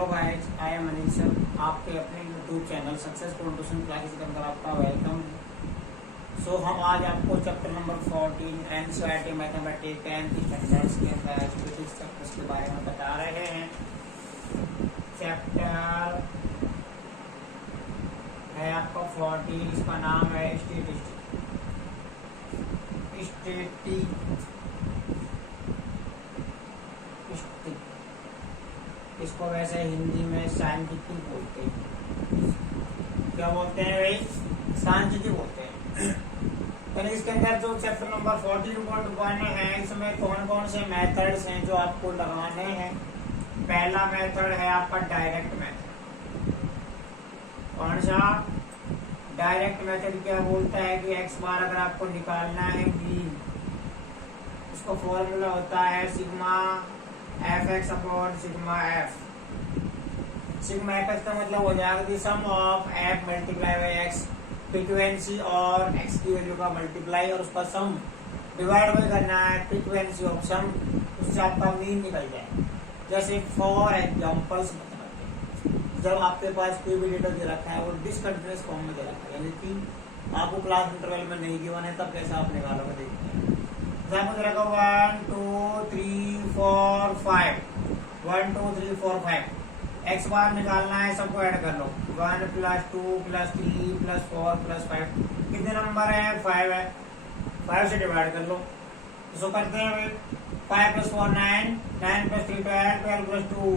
Hello guys, I am Anil sir. आपके अपने YouTube channel successful tuition classes के अंदर आपका वेलकम। सो हम आज आपको chapter number 14 NCERT mathematics 10th standards के अंदर एजुकेटिव चैप्टर्स के बारे में बता रहे हैं। चैप्टर है आपका 14, इसका नाम है स्टैटिस्टिक्स। इसको वैसे हिंदी में सांख्यिकी बोलते हैं। क्या बोलते हैं भाई? सांख्यिकी बोलते हैं। तो इसके अंदर जो चैप्टर नंबर 14.1 है, इसमें कौन कौन से मेथड्स हैं जो आपको लगाने हैं। पहला मेथड है आपका डायरेक्ट मेथड। कौन सा? डायरेक्ट मेथड क्या बोलता है कि x बार अगर आपको निकालना है मीन, उसका फॉर्मूला होता है sigma fx upon sigma f। Sigma fx का मतलब हो जाएगा कि sum of f multiply by x, frequency और x की वैल्यू का मल्टीप्लाई और उसका सम डिवाइड बाई करना है फ्रीक्वेंसी ऑफ सम, उससे आपका मीन निकल जाए। जैसे फॉर एग्जांपल्स जब आपके पास कोई भी डेटा दे रखा है वो डिसकंटिन्यूअस फॉर्म में दे रखा है, यानी कि आपको क्लास इंटरवल में नहीं गिवन है, तब कैसे आप निकालोगे देखते हैं। आपको दे रखा 1 2 3 4 5 1 2 3 4 5 एक्स बार निकालना है, सबको ऐड कर लो। 1 + 2 + 3 + 4 + 5 कितने नंबर है? 5 है। 5 से डिवाइड कर लो। इसको करते हैं भाई। 5 + 4 9 9 + 3 12 12 + 2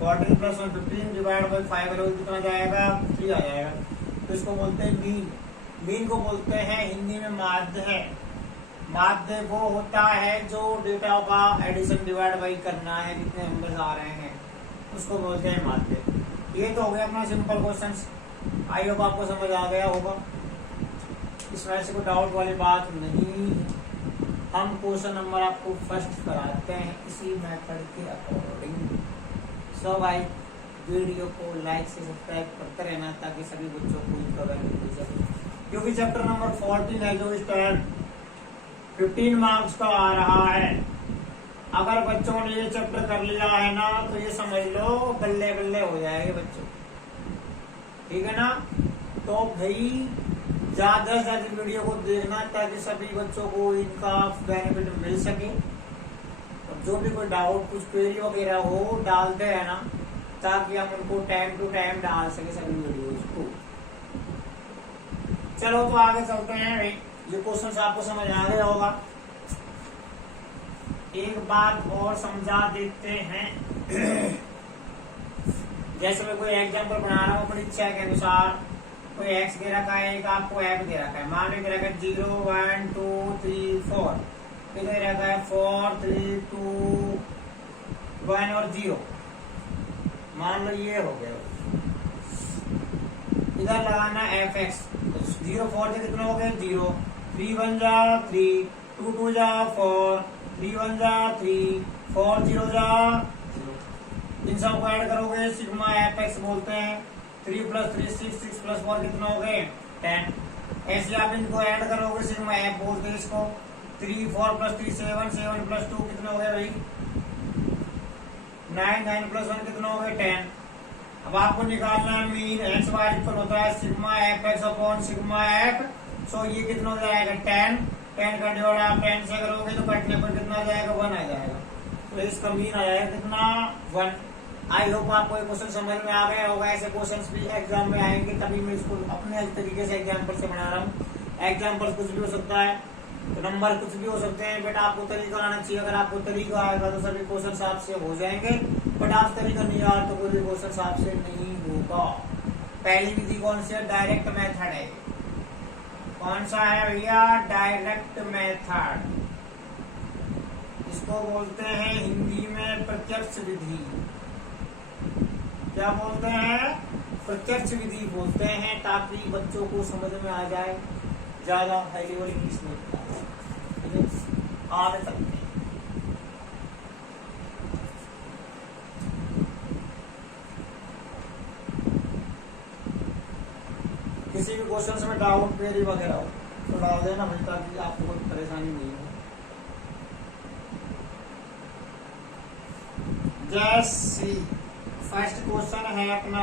14 + 1 15 डिवाइड बाई 5 करोगे कितना जाएगा? 3 आ जाएगा। तो इसको बोलते हैं मीन। मीन को बोलते हैं हिंदी में माध्य है। माध्य वो होता है जो डेटा का एडिशन डिवाइड बाई करना है, कितने नंबर आ रहे हैं, उसको बोलते हैं माध्य। ये तो हो गया अपना सिंपल क्वेश्चंस। आई होप आपको समझ आ गया होगा, इसमें से कोई डाउट वाली बात नहीं। हम क्वेश्चन नंबर आपको फर्स्ट कराते हैं इसी मेथड के अकॉर्डिंग। सो भाई वीडियो को लाइक से सब्सक्राइब करते रहना ताकि सभी बच्चों को इनका वैल्यू मिल सके, क्योंकि चैप्टर नंबर 14 है जो इस टाइम 15 मार्क्स का आ रहा है। अगर बच्चों ने ये चैप्टर कर लिया है ना, तो ये समझ लो बल्ले बल्ले हो जाएंगे बच्चों, ठीक है ना। तो भाई ज्यादा से ज्यादा वीडियो को देखना ताकि सभी बच्चों को इनका बेनिफिट मिल सके। और जो भी कोई डाउट, कुछ क्वेरी वगैरह हो, डालते हैं ना, ताकि हम उनको टाइम टू टाइम डाल सके सभी वीडियोज को। चलो तो आगे चलते हैं भाई। ये क्वेश्चन आपको समझ आ गया होगा। एक बात और समझा देते हैं। जैसे मैं कोई एग्जाम्पल बना रहा हूँ अपनी इच्छा के अनुसार। कोई एक्स दे रखा है, एक आपको एफ दे रखा है। मान लो दे रखा है 0 1 2 3 4, दे रखा है 4 3 2 1 और 0। मान लो ये हो गया। इधर लगाना एफ एक्स। 0 4 से कितना हो गया? 0 3 1 जा 3 2 2 जा 4 3 1 जा 3 4 0 जा 0। इन सबको ऐड करोगे सिग्मा एफ एक्स बोलते हैं। 3 + 3 6 6 + 4 कितना हो गए? 10। ऐसे आप इनको ऐड करोगे, सिग्मा एफ बोलते हैं इसको। 3 4 + 3 7 7 + 2 कितना हो गया भाई? 9 9 + 1 कितना हो गया? 10। अब आपको निकालना है मीन। एक्स बार इक्वल होता है sigma F X upon sigma F. So ये कितना हो जाएगा? 10। 10 का डिवाइड आप 10 से करोगे तो कटने पर कितना आ जाएगा? 1 आ जाएगा। तो इसका मीन आ जाएगा कितना? 1। आई होप आपको ये क्वेश्चन समझ में आ गया होगा। ऐसे क्वेश्चंस भी एग्जाम में आएंगे, तभी मैं इसको अपने तरीके से एग्जाम्पल से बना रहा हूँ। एग्जाम्पल कुछ भी हो सकता है, तो नंबर कुछ भी हो सकते हैं। बेटा आपको तरीका आना चाहिए। अगर आपको तरीका आएगा तो सभी क्वेश्चन आपसे हो जाएंगे, बट आप तरीका नहीं आया तो कोई भी क्वेश्चन आपसे नहीं होगा। पहली विधि कौन सी है? डायरेक्ट मेथड है। कौन सा है भैया? Direct method. इसको बोलते हैं हिंदी में प्रत्यक्ष विधि। क्या बोलते हैं? प्रत्यक्ष विधि बोलते हैं, ताकि बच्चों को समझ में आ जाए। ज्यादा हाई लेवल इंग्लिश में आगे चलते हैं। किसी भी क्वेश्चन में डाउट क्वेरी वगैरह हो तो डाल देना भाई, ताकि आपको कोई परेशानी नहीं हो। जैसी फर्स्ट क्वेश्चन है अपना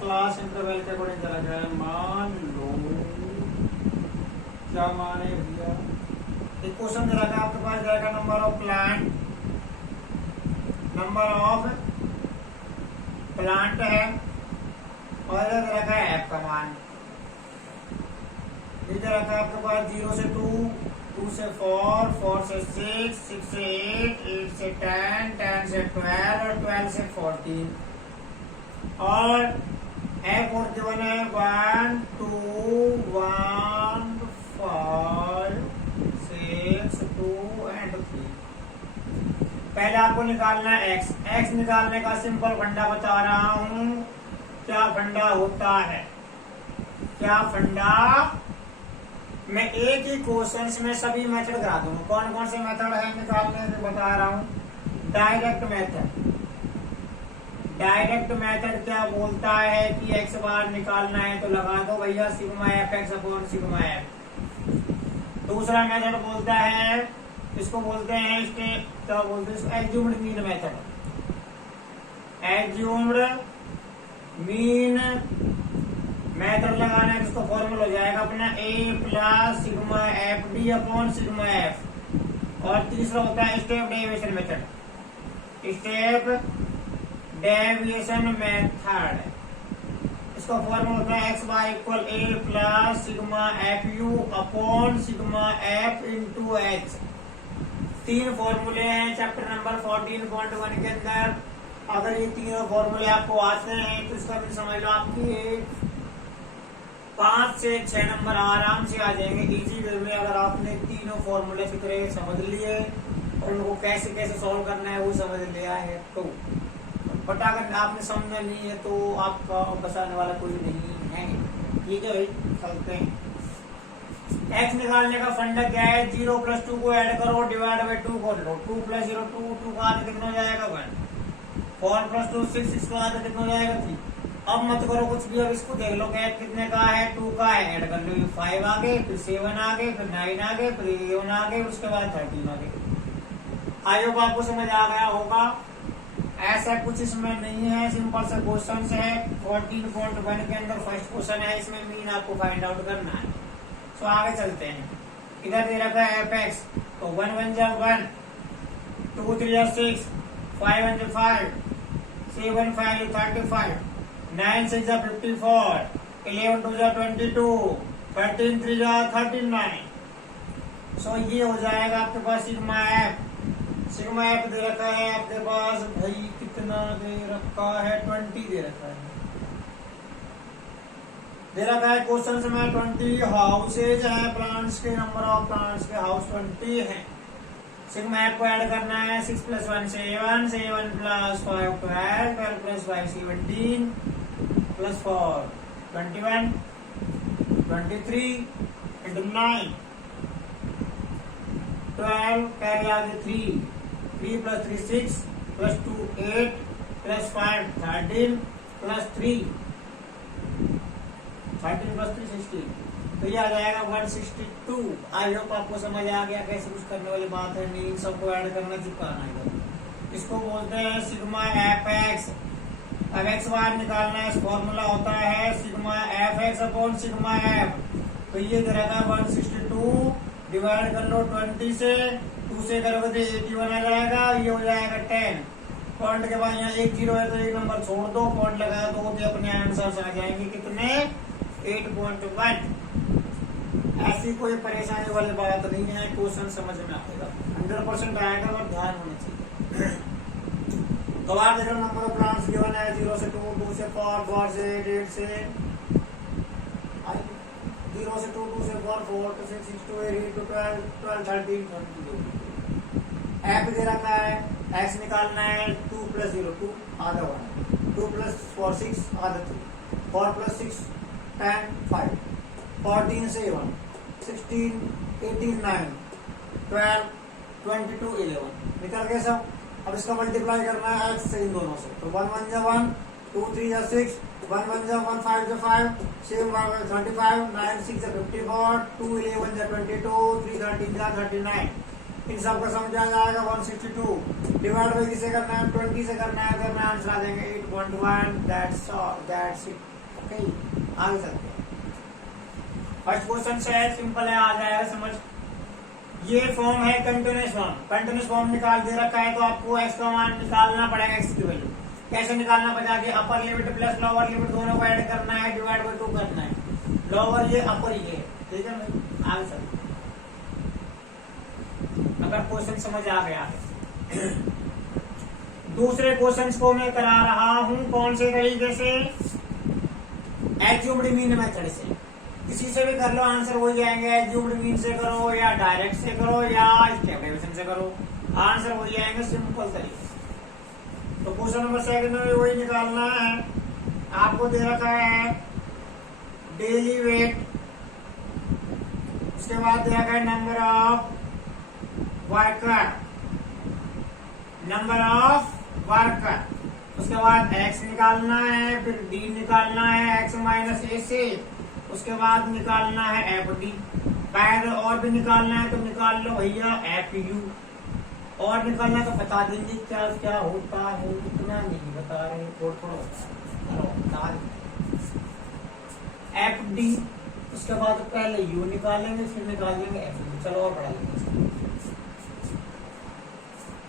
क्लास इंटरवल के अकॉर्डिंग चला गया है। मान लो क्या माने भैया, एक क्वेश्चन दे रखा है आपके पास, जाएगा number of plant, number of plant है, और इधर दे रखा है एफ का मान। इधर रखा है आपके पास 0 से 2, 2 से 4, 4 से 6, 6 से 8, 8 से 10, 10 से 12 और 12 से 14। और एफ और गिवन है 1, 2, 1, 5, 6, 2 एंड 3। पहले आपको निकालना है एक्स। एक्स निकालने का सिंपल फंडा बता रहा हूं। क्या फंडा होता है, क्या फंडा, मैं एक ही क्वेश्चन में सभी मेथड करा दूंगा। कौन कौन से मेथड है निकालने के बता रहा हूं। डायरेक्ट मेथड, डायरेक्ट मेथड क्या बोलता है कि एक्स बार निकालना है तो लगा दो भैया sigma F X upon sigma F. दूसरा मेथड बोलता है, इसको बोलते हैं क्या बोलते हैं, assumed mean method. Assumed mean method लगाना है, इसको फॉर्मूला हो जाएगा अपना A plus sigma F D upon sigma F. और तीसरा होता है step deviation method, step deviation method. इसका फॉर्मूला होता है X Y equal A plus sigma F U upon sigma F into H. 3 फॉर्मूले हैं चैप्टर नंबर 14.1 के अंदर। अगर ये तीनों फॉर्मूले आपको आते हैं तो इसका भी समझ लो आपकी 5 से 6 नंबर आराम से आ जाएंगे इजी वे में, अगर आपने तीनों फॉर्मूले की तरह समझ लिए और उनको कैसे कैसे सॉल्व करना है वो समझ लिया है तो। बट अगर आपने समझा नहीं है तो आपका बचाने वाला कोई नहीं है। ठीक है भाई, चलते हैं। एक्स निकालने का फंडा क्या है, 0 + 2 को ऐड करो, डिवाइड बाई 2 कर लो। 2 + 0 2, 2 का आधा कितना हो जाएगा 1। 4 + 2 6, 6 का आधा कितना हो जाएगा 3। अब मत करो कुछ भी, अब इसको देख लो क्या कितने का है, 2 का है, ऐड कर लो। 5 आगे, फिर 7 आगे, फिर 9 आगे, फिर 11 आगे, उसके बाद 13 आगे। आई होप आपको समझ आ गया होगा। ऐसा कुछ इसमें नहीं है, सिंपल सा क्वेश्चन है। 14.1 के अंदर फर्स्ट क्वेश्चन है, इसमें मीन आपको फाइंड आउट करना है। तो आगे चलते हैं। इधर दे रखा है एफ एक्स, तो 1 × 1 = 1, 2 × 3 = 6, 5 × 1 = 5, 7 × 5 = 35, 9 × 6 = 54, 11 × 2 = 22, 13 × 3 = 39। सो ये हो जाएगा आपके पास सिग्मा एफ। सिग्मा एफ दे रखा है आपके पास भाई, कितना दे रखा है, 20 दे रखा है। दे रखा है क्वेश्चन में 20 हाउसेज हैं प्लांट्स के, नंबर ऑफ प्लांट्स के हाउस 20 हैं। सिग्मा एफ को ऐड करना है, 6 + 1 7, 7 + 5 12, 12 + 5 17, + 4 21, 23 × 9 12, कैरी आगे 3, 3 + 3 6, + 2 8, + 5 13, + 3 13 + 3 16, तो ये आ जाएगा 162। आई होप आपको समझ आ गया कैसे कुछ करने वाली बात है, नहीं सबको ऐड करना चिपकाना है। इसको बोलते हैं सिग्मा एफ एक्स। अब एक्स बार निकालना है, फॉर्मूला होता है sigma F X upon sigma F. तो ये दे रखा है 162, डिवाइड कर लो 20 से, 2 से करोगे तो 81 आ जाएगा, ये हो जाएगा 10। पॉइंट के बाद यहाँ 1 0 है तो एक नंबर छोड़ दो, पॉइंट लगा दो तो अपने आंसर आ जाएंगे कितने, 8.1। ऐसी कोई परेशानी वाली बात नहीं है, क्वेश्चन समझ में आएगा, 100% आएगा, और ध्यान होना चाहिए। तो आप देखो नंबर ऑफ प्लांट्स गिवन है 0 से 2, 2 से 4, 4 से 8 से 0 से 2, 2 से 4, 4 to 6, 6 to 8, 8 to 12, 12 13 22। एफ दे रखा है, एक्स निकालना है, 2 + 0 2 आधा 1, 2 + 4 6 आधा 3, 4 + 6 10 5, 14 से 1 16 18 9 12 22 11 निकल गए सब। अब इसका मल्टीप्लाई करना है एक्स से इन दोनों से, तो 1 × 1 = 1, 2 × 3 = 6, 1 × 1 = 1, 5 × 5, 7 × 5 = 35, 9 × 6 = 54, 2 × 11 = 22, 3 × 13 = 39। इन सबको समझा जाएगा। 162 डिवाइड बाई किसे करना है, 20 से करना है, करना आंसर आ जाएंगे 8.1। That's all, that's it. Okay, आगे चलते हैं। फर्स्ट क्वेश्चन से है, सिंपल है, आ जाएगा समझ। ये फॉर्म है कंटिन्यूअस फॉर्म। कंटिन्यूअस फॉर्म निकाल दे रखा है तो आपको एक्स का मान निकालना पड़ेगा। एक्स की वैल्यू कैसे निकालना पड़ेगा कि upper limit plus lower limit दोनों को ऐड करना है, डिवाइड बाई 2 करना है। लोअर ये अपर ये, ठीक है भाई, आगे चलते। अगर क्वेश्चन समझ आ गया है। दूसरे क्वेश्चन को मैं करा रहा हूं कौन से तरीके से, एज्यूम्ड मीन मेथड से। किसी से भी कर लो आंसर हो जाएंगे। एज्यूम्ड मीन से करो या डायरेक्ट से करो या स्टेप डेविएशन से करो, आंसर हो जाएंगे सिंपल तरीके से। तो क्वेश्चन नंबर 2 में वही निकालना है। आपको दे रखा है डेली वेट, उसके बाद दे रखा है number of worker, number of worker, उसके बाद x निकालना है, फिर d निकालना है x माइनस ए से, उसके बाद निकालना है एफ डी। पैर और भी निकालना है तो निकाल लो भैया एफ यू, और निकालना तो बता देंगे क्या क्या होता है, इतना नहीं बता रहे, थोड़ा बता एफ डी। उसके बाद पहले यू निकालेंगे, फिर निकालेंगे एफ यू। चलो और बढ़ा लेंगे।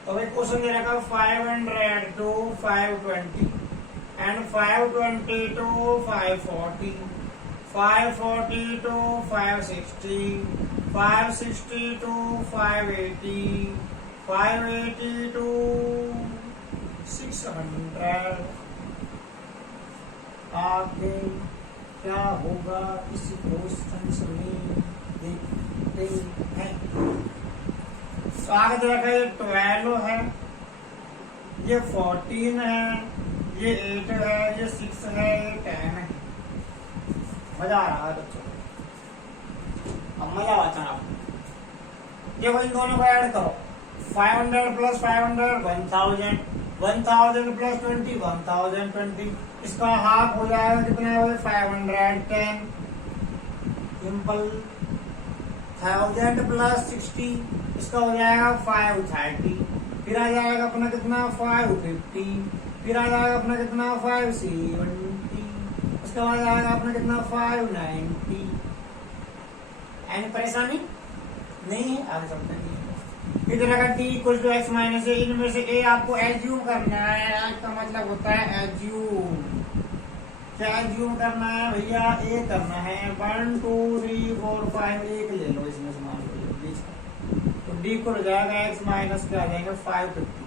तो भाई क्वेश्चन दे रखा 500 to 520 and 520 to 540, 540 to 560, 560 to 580, 580 to 600। आगे क्या होगा इस क्वेश्चन में देखते हैं। तो आगे देखा ये 12 है, ये 14 है, ये 8 है, ये 6 है, ये 10 है। मजा आ रहा है बच्चों को, अब मजा आता है आपको। ये वही दोनों को ऐड करो। 500 प्लस 500 1000, 1000 प्लस 20 1020। इसका हाफ हो जाएगा कितना है 510। सिंपल। 1000 प्लस 60, इसका हो जाएगा 530। फिर आ जाएगा अपना कितना 550। फिर आ जाएगा अपना कितना 570। उसके बाद आएगा अपना कितना 590। एनी परेशानी नहीं है, आगे चलते हैं। इधर अगर D equal to X minus A, इनमें से ए आपको एज्यूम करना है। का मतलब होता है एज्यूम। क्या एज्यूम करना है भैया, ए करना है। 1 2 3 4 5 एक ले लो इसमें से, मान लो बीच का। तो डी को हो जाएगा एक्स माइनस के आ जाएंगे 550।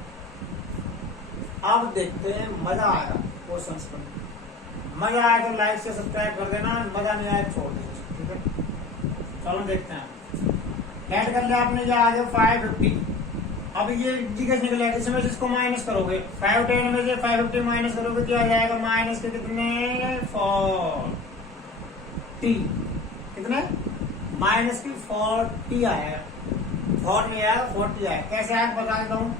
अब देखते हैं, मजा आएगा क्वेश्चन पर। मजा आए तो लाइक से सब्सक्राइब कर देना, मजा नहीं आए छोड़ दीजिए, ठीक है। चलो देखते हैं। ऐड कर लिया आपने, जो आगे 550। अब ये डी कैसे निकलेगा, इसमें से इसको माइनस करोगे। 510 में से 550 माइनस करोगे क्या आ जाएगा, माइनस के कितने 40। कितने माइनस की 40 आएगा। 4 नहीं आया 40 आया। कैसे आया बता देता हूँ।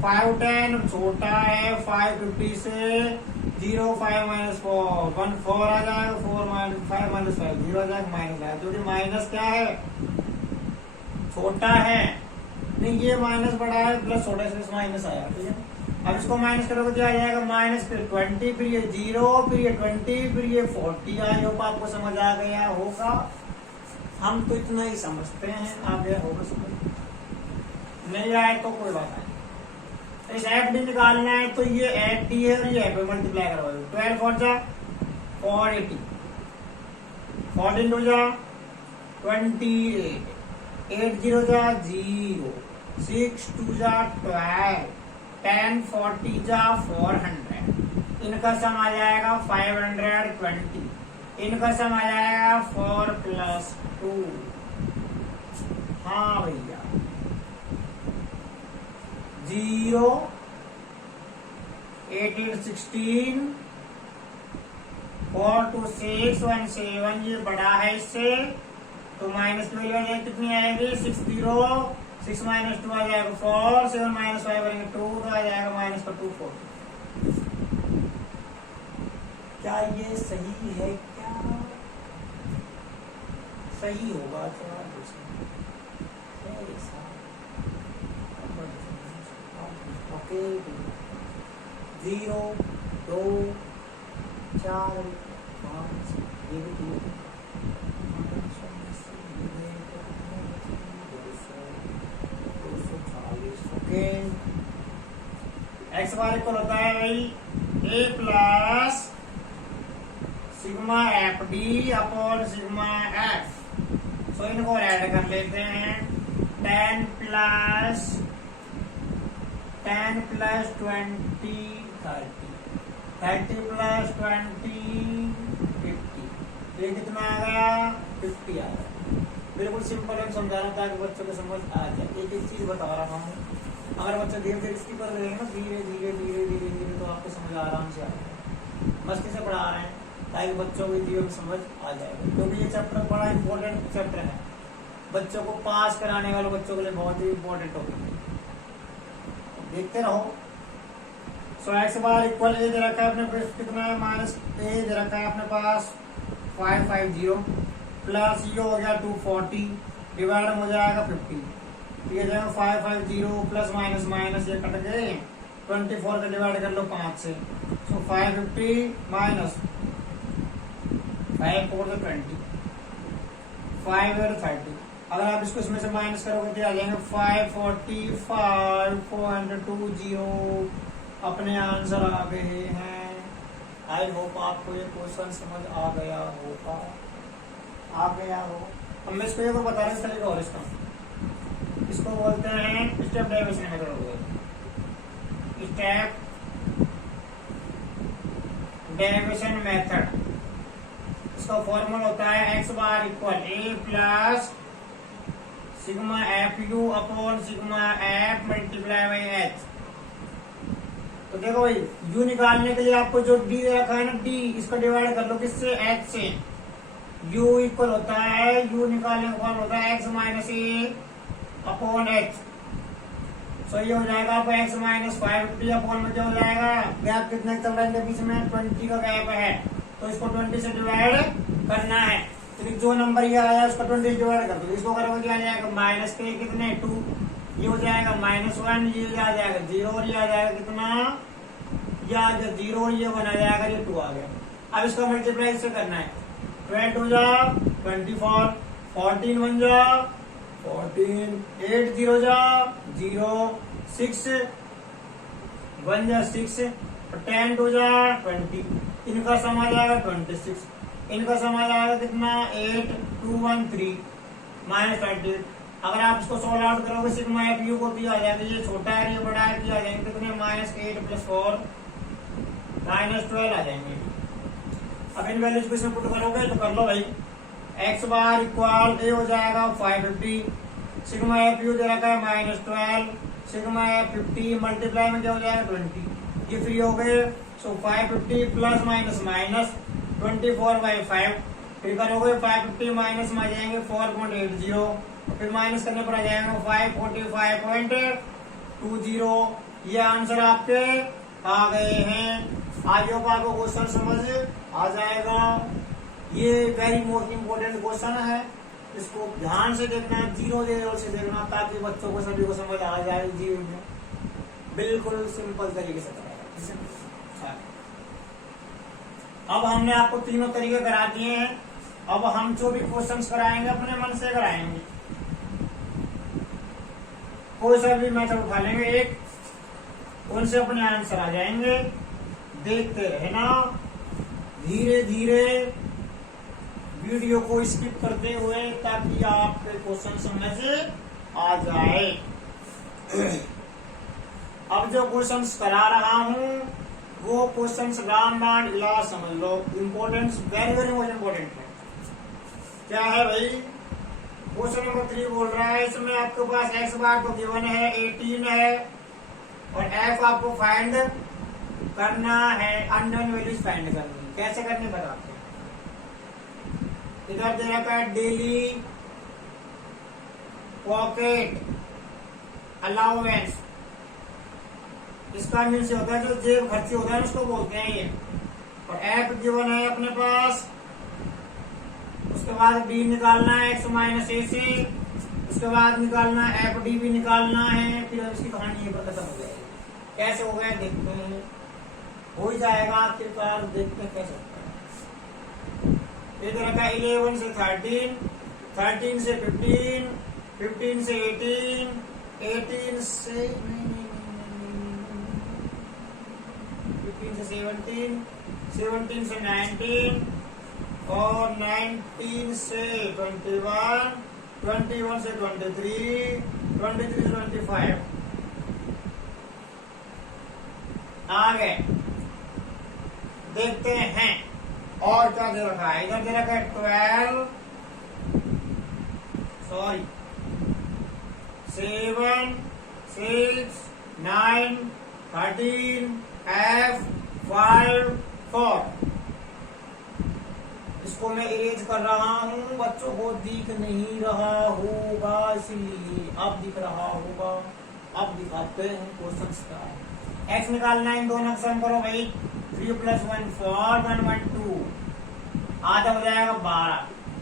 510 छोटा है 550 से, 0 5 माइनस 4 1 4 आ जाएगा। 4 माइनस 5 माइनस 5 0 आ जाएगा, माइनस आएगा। जो कि माइनस क्या है, छोटा है। नहीं ये माइनस बड़ा है, प्लस छोटा से माइनस आया, ठीक है। अब इसको माइनस करोगे क्या आ जाएगा, माइनस फिर 20, फिर ये 0, फिर ये 20, फिर ये 40। आई होप आपको समझ आ गया होगा। हम तो इतना ही समझते हैं, आप यह होगा समझ। नहीं आए तो कोई बात नहीं। इस एफ डी निकालना है तो ये एफ डी है और ये एफ मल्टीप्लाई करो। 12 4 जा 480, 14 2 जा 28, 8 0 जा 0, 6 2 जा 12, 10 40 जा 400। इनका सम आ जाएगा 520। इनका सम आ जाएगा 4 + 2। हाँ भैया 0 8 8 16, 4 2 6 1 7। ये बड़ा है इससे, तो माइनस की वैल्यू आ जाएगी कितनी आएगी 6 0, 6 माइनस 2 आ जाएगा 4, 7 माइनस 5 बनेंगे 2, तो आ जाएगा माइनस का 2 4। क्या ये सही है, क्या सही होगा क्या? ओके 0 2 4 5 ये भी 2 ओके एक्स बार इक्वल होता है भाई A plus sigma F D upon sigma F. So इनको ऐड कर लेते हैं 10 प्लस 20 30 प्लस 20 50। ये कितना आ गया 50 आ गया। बिल्कुल सिंपल है, समझा रहा था कि बच्चों को समझ आ जाए। एक एक चीज बता रहा हूँ, अगर बच्चा धीरे धीरे इसकी कर रहे हैं ना धीरे धीरे धीरे धीरे धीरे तो आपको समझ आराम से आ जाएगा। मस्ती से पढ़ा रहे हैं ताकि बच्चों को धीरे समझ आ जाएगा, क्योंकि ये चैप्टर बड़ा इंपॉर्टेंट चैप्टर है, बच्चों को पास कराने वाले बच्चों के लिए बहुत ही इंपॉर्टेंट टॉपिक है। देखते रहो। सो एक्स बार इक्वल ए दे रखा है अपने पास कितना है माइनस ए दे रखा है अपने पास 550 प्लस ये हो गया 240 डिवाइड हो जाएगा 50। ये जाएगा 550 प्लस माइनस माइनस ये कट गए 24 का डिवाइड कर लो 5 से। सो 550 माइनस 5 4 20 5 और 30। अगर आप इसको इसमें से माइनस करोगे तो आ जाएंगे 545 420 अपने आंसर आ गए हैं। आई होप आपको ये क्वेश्चन समझ आ गया होगा, आ गया हो। अब मैं इसको एक और बता रहा हूँ और इसको बोलते हैं step derivation method. Step derivation method, इसका फॉर्मूला होता है x bar equal A plus sigma F U upon sigma F multiply by H. तो देखो भाई यू निकालने के लिए आपको जो डी रखा है ना डी, इसको डिवाइड कर लो किससे एच से। यू इक्वल होता है यू निकालने का फॉर्मूला होता है एक्स माइनस ए अपॉन एच। सो ये हो जाएगा आपको एक्स माइनस 550 अपॉन में क्या हो जाएगा, गैप कितने चल रहा है बीच में 20 का गैप है, तो इसको 20 से डिवाइड करना है। तो जो नंबर ये आया उसका 20 से डिवाइड कर दो, इसको करोगे क्या आ जाएगा माइनस के कितने 2, ये हो जाएगा -1, ये आ जाएगा 0 और ये आ जाएगा कितना, ये आ गया 0 और ये 1 आ जाएगा, ये 2 आ गया। अब इसका मल्टीप्लाई से करना है 12 हो जा 24, 14 बन जा 14, 8 0 जा 0, 6 1 जा 6 और 10 2 जा 20। इनका सम आ जाएगा 26, इनका सम आ जाएगा कितना 8 2 1 3 -20। अगर आप इसको सॉल्व आउट करोगे सिग्मा एफ यू को भी आ जाएगा, ये छोटा है ये बड़ा है, आ जाएंगे कितने -8 + 4 -12 आ जाएंगे। अब इन वैल्यूज को इसमें पुट करोगे तो कर लो भाई। एक्स बार इक्वल ए हो जाएगा 550, सिग्मा एफ यू दे रखा है -12, सिग्मा एफ 50 मल्टीप्लाई में क्या हो जाएगा 20, ये फ्री हो गए। सो 550 प्लस माइनस माइनस 24/5, फिर करोगे 550 माइनस में आ जाएंगे 4.80, फिर माइनस करने पर आ जाएगा 545.20। ये आंसर आपके आ गए हैं। आज आपको क्वेश्चन समझ आ जाएगा। ये वेरी मोस्ट इम्पोर्टेंट क्वेश्चन है, इसको ध्यान से देखना है, 0 से देखना, ताकि बच्चों को सभी को समझ आ जाए जीवन में बिल्कुल सिंपल तरीके से कराएगा। अब हमने आपको तीनों तरीके करा दिए हैं, अब हम जो भी क्वेश्चंस कराएंगे अपने मन से कराएंगे, कोई सा भी मेथड उठा लेंगे एक, उनसे अपने आंसर आ जाएंगे। देखते रहना, धीरे धीरे वीडियो को स्किप करते हुए, ताकि आपके क्वेश्चन समझ आ जाए। अब जो क्वेश्चंस करा रहा हूं वो क्वेश्चंस राम एंड इला समझ लो, importance very very most important है। क्या है भाई, क्वेश्चन नंबर 3 बोल रहा है, इसमें आपके पास एक्स बार तो गिवन है 18 है और एफ आपको फाइंड करना है, अननोन वैल्यूज फाइंड करनी है। कैसे करनी बताते हैं। इधर दे रखा है डेली पॉकेट अलाउंस, इसका मीन्स होता है जो जेब खर्ची होता है उसको बोलते हैं ये। और एफ गिवन है अपने पास, उसके बाद डी निकालना है एक्स माइनस ए से, उसके बाद निकालना है एफ डी भी निकालना है, फिर इसकी कहानी ये पर खत्म हो जाएगी। कैसे हो गया देखते हैं, हो ही जाएगा आखिरकार, देखते हैं कैसे होता है। इधर रखा 11 से 13, 13 से 15, 15 से 18, 18 से 15 से 17, 17 से 19 और 19 से 21, 21 से 23, 23 से 25 आ गए। देखते हैं और क्या दे रखा है। इधर दे रखा है 12, सॉरी 7, 6, 9, 13, F, 5, 4। इसको मैं इरेज कर रहा हूं, बच्चों को दिख नहीं रहा होगा इसलिए, अब दिख रहा होगा। अब दिखाते हैं क्वेश्चन का। एक्स निकालना है, इन दोनों का सम करो भाई। 3 + 1 4, 1 1 2, आधा हो जाएगा 12,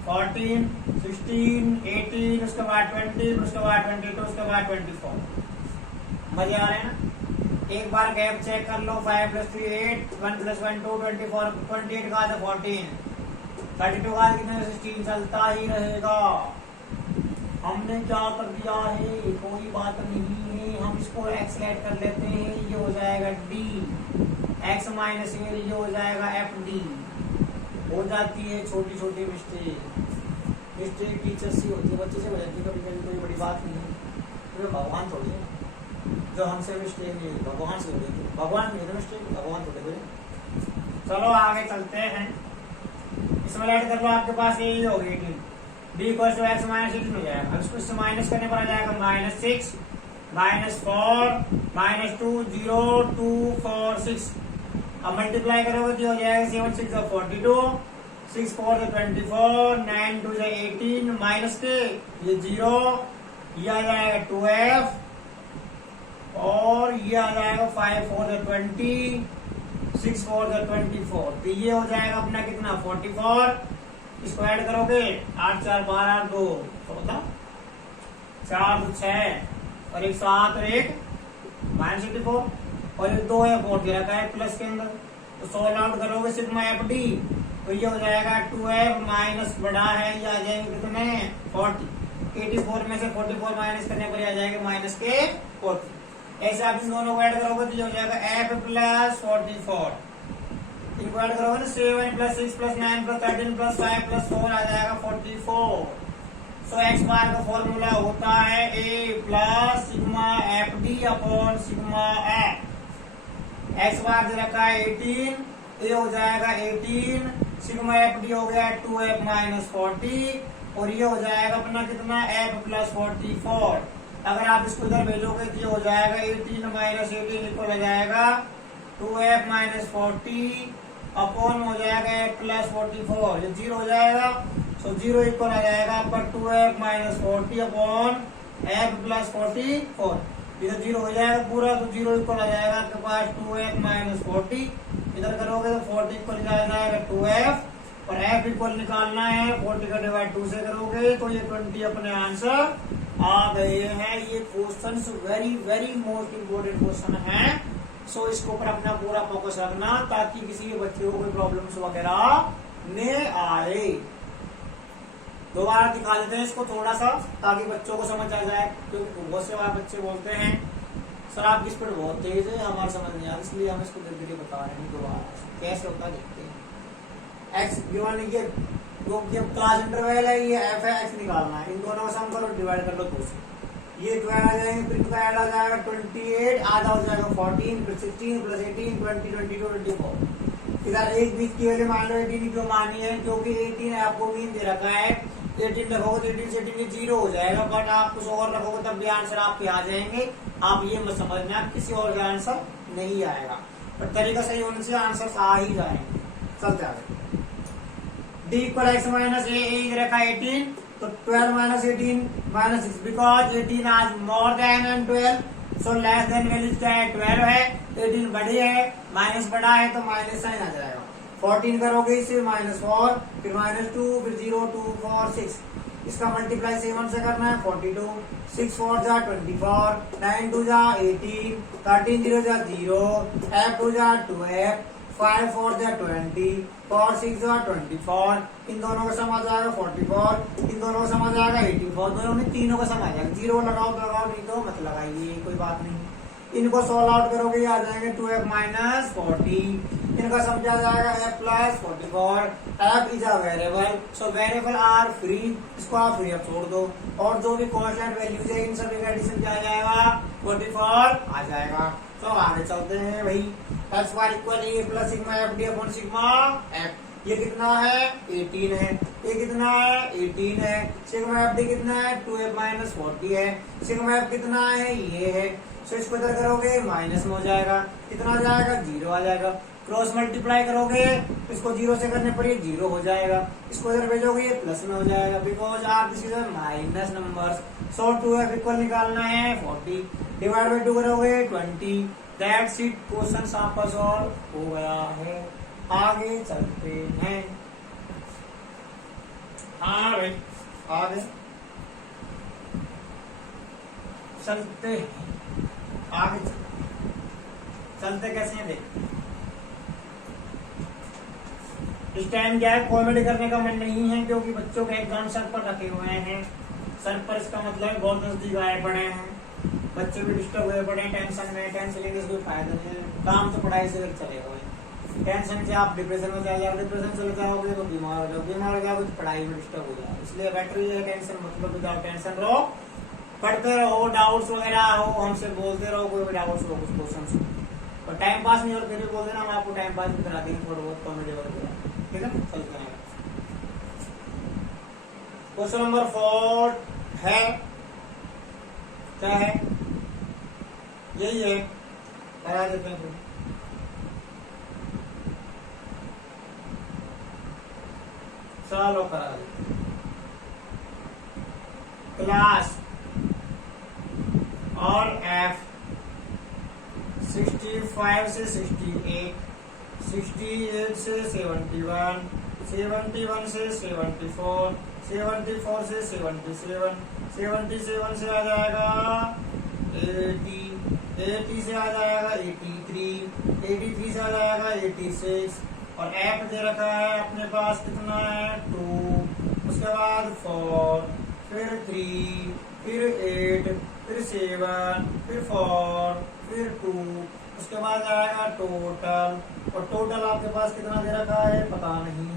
14, 16, 18, उसके बाद 20, उसके बाद 22, उसके बाद 24। मजे आ रहे हैं ना। एक बार गैप चेक कर लो। 5 + 3 8, 1 + 1 2, 24, 28 का आधा 14, 32 का कितने 16 चलता ही रहेगा। हमने क्या कर दिया है, कोई बात नहीं है, हम इसको एक्स ऐड कर लेते हैं, ये हो जाएगा डी, एक्स माइनस ए, ये हो जाएगा एफ डी। हो जाती है छोटी छोटी मिस्टेक टीचर से होती है, बच्चे से हो जाती है कभी कभी, कोई बड़ी बात नहीं है। तो भगवान थोड़ी है जो हमसे मिस्टेक नहीं, भगवान से हो गई थी, भगवान नहीं था मिस्टेक, भगवान थोड़े हुए। चलो आगे चलते हैं। इसमें ऐड कर लो, आपके पास ये हो गई 18, b = x - 18 हो जाएगा। अब इसको इससे माइनस करने पर आ जाएगा -6, -4, -2, 0, 2, 4, 6। अब मल्टीप्लाई करोगे तो हो जाएगा 7 6 = 42, 6 4 = 24, 9 2 = 18, माइनस के ये 0, ये आ जाएगा 2f और ये आ जाएगा 5 4 = 20, 6 4 = 24। तो ये हो जाएगा अपना कितना 44। इसको ऐड करोगे 8 4 12 2 14, 4 2 6 और 1 7 और 1 -84 और ये 2 है 4 दे रखा है प्लस के अंदर। तो सॉल्व आउट करोगे सिग्मा एफ डी, तो ये हो जाएगा 2f माइनस बड़ा है, ये आ जाएंगे कितने 40। 84 में से 44 माइनस करने पर आ जाएगा माइनस के 40। ऐसे आप इन दोनों को ऐड करोगे तो ये हो जाएगा f + 44। इनको ऐड करोगे ना 7 + 6 + 9 + 13 + 5 + 4 आ जाएगा 44। सो एक्स बार का फॉर्मूला होता है a + sigma F D upon sigma F. X bar दे रखा है 18, a हो जाएगा 18, सिग्मा एफ डी हो गया 2f - 40 और ये हो जाएगा अपना कितना f + 44। अगर आप इसको इधर भेजोगे तो ये हो जाएगा 18 - 18 इक्वल हो जाएगा 2f - 40 अपॉन हो जाएगा f + 44, ये 0 हो जाएगा। सो 0 इक्वल आ जाएगा आपका 2f - 40 अपॉन f + 44। इधर 0 हो जाएगा पूरा, तो 0 इक्वल आ जाएगा आपके पास 2f - 40। इधर करोगे तो 40 इक्वल आ जाएगा 2f और f इक्वल निकालना है 40 का डिवाइड 2 से करोगे तो ये 20 अपने आंसर आ गए हैं। ये question very very most important question है। सो इसके ऊपर अपना पूरा फोकस रखना ताकि किसी भी बच्चे को कोई प्रॉब्लम्स वगैरह न आए। दोबारा दिखा देते हैं इसको थोड़ा सा ताकि बच्चों को समझ आ जाए, क्योंकि बहुत से बार बच्चे बोलते हैं सर आपकी स्पीड बहुत तेज है, हमारा समझ नहीं आता, इसलिए हम इसको धीरे धीरे बता रहे हैं। दोबारा कैसे होता है देखते हैं। एक्स गिवन ये जो क्लास इंटरवल है, ये एफ है, एक्स निकालना है। इन दोनों का सम करो, डिवाइड कर लो 2 से, ये 12 आ जाएंगे, फिर इनका ऐड आ जाएगा 28, आधा हो जाएगा 14, फिर 16 + 18 20 22 24। इधर एक बीच की वैल्यू मान लो 18 क्यों मानी है, क्योंकि 18 आपको मीन दे रखा है। 18 रखोगे तो 18 से 18 0 हो जाएगा, बट आप कुछ और रखोगे तब भी आंसर आपके आ जाएंगे। आप ये मत समझना किसी और का आंसर नहीं आएगा, पर तरीका सही होने से आंसर आ ही जाएंगे। चलते आगे। d = x - a, इधर रखा 18, तो 12 - 18 -6 बिकॉज 18 आज more than 12, so less than value क्या है 12 है, 18 बड़ी है, माइनस बड़ा है तो माइनस साइन आ जाएगा। 14 करोगे इसे -4, फिर -2, फिर 0 2 4 6, इसका मल्टीप्लाई 7 से करना है 42, 6 4 जा 24, 9 2 जा 18, 13 0 जा 0, F 2 जा 12, 5 4 जा 20, 4 6 जा 24, इन दोनों का सम आ जाएगा 44, इन दोनों का सम आ जाएगा 84, दोनों में तीनों का सम आ जाएगा। जीरो लगाओ तो लगाओ, नहीं तो मत लगाइए, कोई बात नहीं। इनको सॉल्व आउट करोगे ये आ जाएंगे 2f माइनस 40, इनका सम आ जाएगा f plus 44। f is a variable, so variable are free, इसको आप फ्री अब छोड़ दो, और जो भी कांस्टेंट वैल्यूज है इन सभी का एडिशन क्या आ जाएगा 44 आ जाएगा। तो आगे चलते हैं भाई। x bar equal a plus sigma F D upon sigma f, ये कितना है 18 है, ये कितना है 18 है, सिग्मा एफ डी कितना है 2f माइनस 40 है, सिग्मा एफ कितना है ये है। सो इसको इधर करोगे माइनस में हो जाएगा, कितना आ जाएगा 0 आ जाएगा। क्रॉस मल्टीप्लाई करोगे इसको 0 से करने पर ये 0 हो जाएगा, इसको इधर भेजोगे ये प्लस में हो जाएगा, बिकॉज आप this is minus numbers. So 2f equal निकालना है 40, डिवाइड बाय 2 करोगे 20। दैट्स इट, क्वेश्चन आपका सॉल्व हो गया है। आगे चलते हैं। हाँ भाई आगे चलते हैं, आगे चलते कैसे हैं देख। इस टाइम क्या है, कॉमेडी करने का मन नहीं है, क्योंकि बच्चों के एग्जाम सर पर रखे हुए हैं। सर पर इसका मतलब बहुत नजदीक आए पड़े हैं, बच्चे भी डिस्टर्ब हुए पड़े हैं, टेंशन में। टेंशन लेने से कोई फायदा नहीं है, काम तो पढ़ाई से चले हुए। टेंशन से आप डिप्रेशन में चले जाओगे, डिप्रेशन चले जाओगे तो बीमार हो जाओगे, बीमार हो जाओगे तो पढ़ाई में डिस्टर्ब हो जाओगे। इसलिए बैटरी है टेंशन मतलब जाओ, टेंशन रहो, पढ़ते रहो, डाउट्स वगैरह हो हमसे बोलते रहो, कोई भी डाउट्स हो कुछ क्वेश्चन और टाइम पास नहीं हो फिर भी बोल देना, हम आपको टाइम पास भी करा देंगे थोड़ा बहुत कॉमेडी वगैरह, ठीक है। चलते हैं क्वेश्चन नंबर 4 है, क्या है यही है, करा देते हैं। चलो करा देते। क्लास और f 65 से 68, 68 से 71, 71 से 74, 74 से 77, 77 से आ जाएगा 80, 80 से आ जाएगा 83, 83 से आ जाएगा 86, और f दे रखा है अपने पास कितना है 2, उसके बाद 4, फिर 3, फिर 8, फिर 7, फिर 4, फिर 2, उसके बाद आएगा टोटल, और टोटल आपके पास कितना दे रखा है पता नहीं है,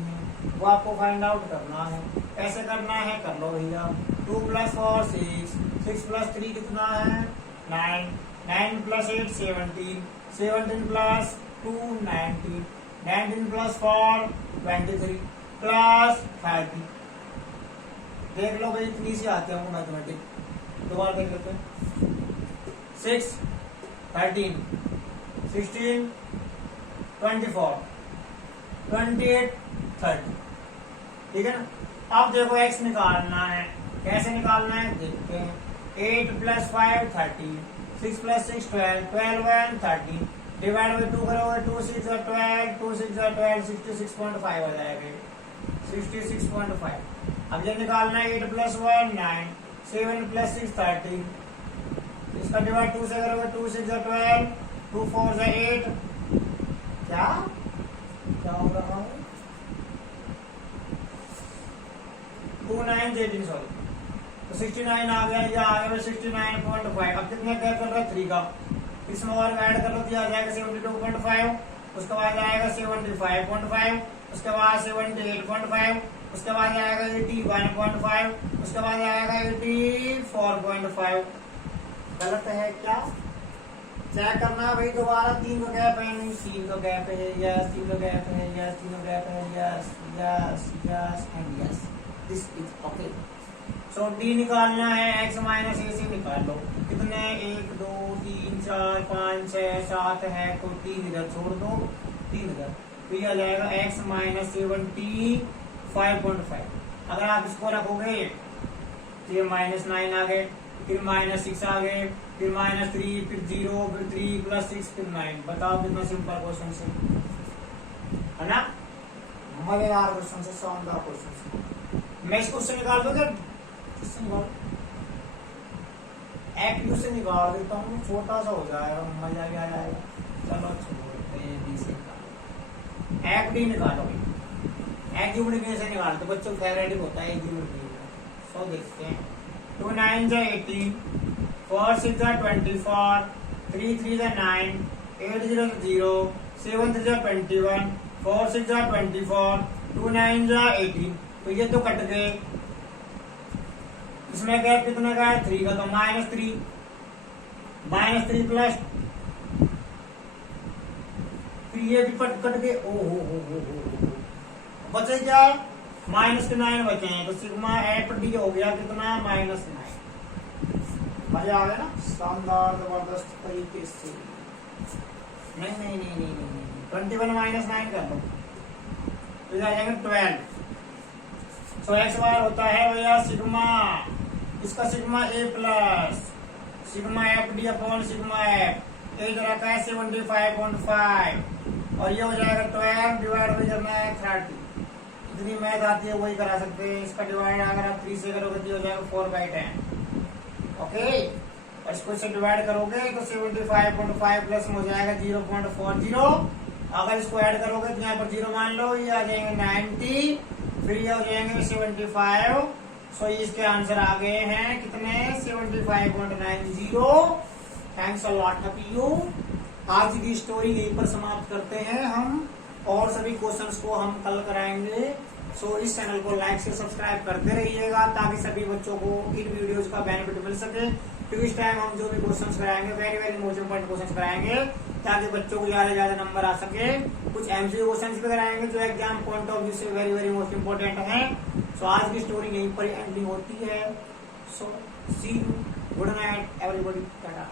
वो आपको फाइंड आउट करना है। कैसे करना है कर लो भैया। 2 + 4 6, 6 + 3 कितना है 9, 9 + 8 17, 17 + 2 19, 19 + 4 23 + 30। देख लो भाई, इतनी सी आती है हमको मैथमेटिक्स, दोबारा देख लेते हैं। 6 13 16 24 28 30, ठीक है ना। अब देखो x निकालना है, कैसे निकालना है देखते हैं। 8 + 5 13, 6 + 6 12, 12 1 13, डिवाइड बाय 2 करोगे 2 6 12, 2 6 12, 66.5 आ जाएगा, 66.5। अब ये निकालना है 8 + 1 9, 7 + 6 13, इसका डिवाइड 2 से करोगे 2 6 12, 2 4 8, क्या हो रहा है 2 9 18 सॉरी, तो 69 आ गया, ये आ गया 69.5। अब कितना क्या कर रहा है 3 का, इसमें और ऐड कर लो तो आ जाएगा 72.5, उसके बाद आएगा 75.5, उसके बाद 78.5, उसके बाद आएगा 81.5, उसके बाद आएगा 84.5। गलत है क्या, चेक करना भाई दोबारा। 3 का गैप है नहीं, 3 का गैप है यस, 3 का गैप है यस, 3 का गैप है yes yes yes and yes, this is okay. So D निकालना है, x माइनस ए से निकाल लो, कितने 1 2 3 4 5 6 7 है, तो 3 इधर छोड़ दो, 3 इधर, तो ये आ जाएगा x माइनस 75.5। अगर आप इसको रखोगे तो ये -9 आ गए, फिर -6 आ गए, फिर -3, फिर 0, फिर 3 + 6, फिर 9। बताओ कितना सिंपल क्वेश्चन है ना, मजेदार क्वेश्चन से, शानदार क्वेश्चन से। मैं इस क्वेश्चन निकाल दूं किससे निकाल, एक्यू से निकाल देता हूँ, छोटा सा हो जाएगा, मजा भी आ जाएगा। चलो छोड़ते हैं, बी से निकालो, एफ डी निकालो, एक यूनिट से निकाल दो, बच्चों थेरेटिक होता है एक यूनिट। सो देखते हैं, 2 9 जा 18, 4 6 जा 24, 3 3 जा 9, 8 0 0, 7 3 जा 21, 4 6 जा 24, 2 9 जा 18। तो ये तो कट गए, इसमें गैप कितना का है 3 का, तो -3 प्लस 3, ये भी कट गए। ओ हो बचे क्या, -9 बचे हैं, तो सिग्मा एफ डी हो गया कितना, -9। मजा आ गया ना, शानदार जबरदस्त तरीके से। नहीं 21 - 9 कर लो, तो आ जाएगा 12। सो एक्स बार होता है भैया सिग्मा, इसका sigma A plus sigma F D upon sigma F, A जरा का है 75.5, और ये हो जाएगा 12 डिवाइड बाई करना है 30। जितनी मैथ आती है वही करा सकते हैं। इसका डिवाइड अगर आप 3 से करोगे तो हो जाएगा 4/10। ओके, और इसको इससे डिवाइड करोगे तो 75.5 प्लस में हो जाएगा 0.40। अगर इसको ऐड करोगे तो यहाँ पर 0 मान लो, ये आ जाएंगे 90, फिर ये हो जाएंगे 75। सो इसके आंसर आ गए हैं कितने, 75.90। Thanks a lot of you. आज की स्टोरी यहीं पर समाप्त करते हैं हम, और सभी क्वेश्चंस को हम कल कराएंगे। सो इस चैनल को लाइक से सब्सक्राइब करते रहिएगा ताकि सभी बच्चों को इन वीडियोज का बेनिफिट मिल सके। क्योंकि इस टाइम हम जो भी क्वेश्चंस कराएंगे वेरी मोस्ट इंपोर्टेंट क्वेश्चंस कराएंगे ताकि बच्चों को ज्यादा से ज्यादा नंबर आ सके। कुछ एमसीक्यू क्वेश्चंस भी कराएंगे जो एग्जाम पॉइंट ऑफ व्यू से वेरी मोस्ट इंपोर्टेंट है। सो आज की स्टोरी यहीं पर एंडिंग होती है। So see you, good night everybody, Tata.